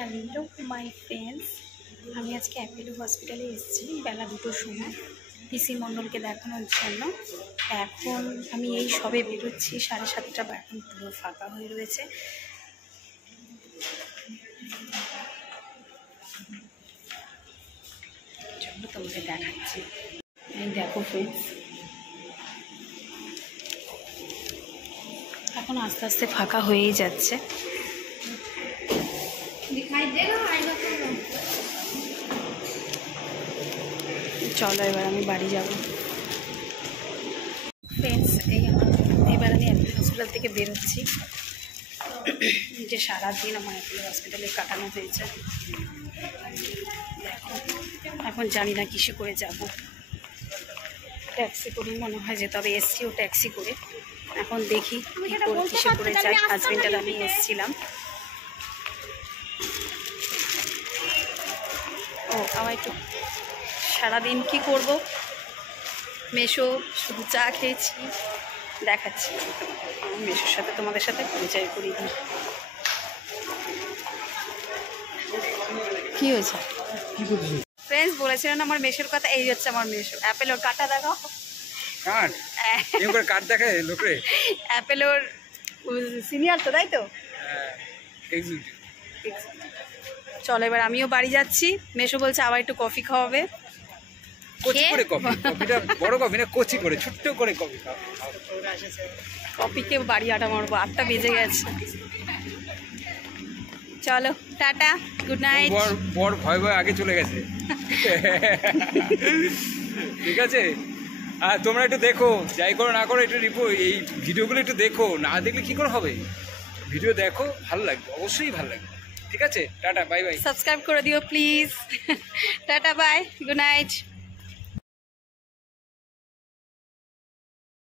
Hello my friends, আমি আজকে Apollo হসপিটালে এসেছি বেলা 2টোর সময় পিসি মণ্ডলকে দেখানোর জন্য। এখন আমি এই সবে বেরোচ্ছি 7:30 বা এখন পুরো ফাঁকা হয়ে রয়েছে। চলো তোমাকে দেখাচ্ছি। এই দেখো ফ্রেন্ডস, এখন আস্তে আস্তে ফাঁকা হয়েই যাচ্ছে। চলো এবার আমি বাড়ি যাব। ফ্রেন্ডস, এবার আমি অ্যাপেলো হসপিটাল থেকে বেরোচ্ছি। যে সারাদিন আমার অ্যাপেলো হসপিটালে কাটানো হয়েছে। এখন জানি না কিসে করে যাব, ট্যাক্সি করেই মনে হয় যে, তবে এসছিও ট্যাক্সি করে। এখন দেখি কিসে করে যাই। হাজবেন্ড আর আমি এসছিলাম। আবার একটু সারাদিন কি করব, মেশো শুধু চা খেয়েছি, দেখাচ্ছি। মেশোর সাথে তোমাদের সাথে পরিচয় করিয়ে দিই। কি হয়েছে ফ্রেন্ডস, বলেছিলেন আমার মেশোর কথা। এই হচ্ছে আমার মেশো। অ্যাপেলোর কাটা দেখাও। কার্ড দেখায় লোকে। অ্যাপেলোর সিনিয়র তো, তাই তো? চলো এবার আমিও বাড়ি যাচ্ছি। মেশো বলছে আবার একটু কফি খাওয়াবে। কচি করে কফি, কফিটা বড় কফি না, কচি করে ছোট্ট করে কফি খাও। কফিকে বাড়ি আটা মারবো, 8টা বেজে গেছে। চলো টাটা, গুড নাইট। বর ভয় ভয় আগে চলে গেছে। ঠিক আছে, আর তোমরা একটু দেখো, যাই করো না করো একটু এই ভিডিওগুলো একটু দেখো। না দেখলে কি করে হবে? ভিডিও দেখো, ভালো লাগবে, অবশ্যই ভালো লাগবে। ঠিক আছে, টাটা, বাই বাই। সাবস্ক্রাইব করে দিও please. Tata, bye, good night.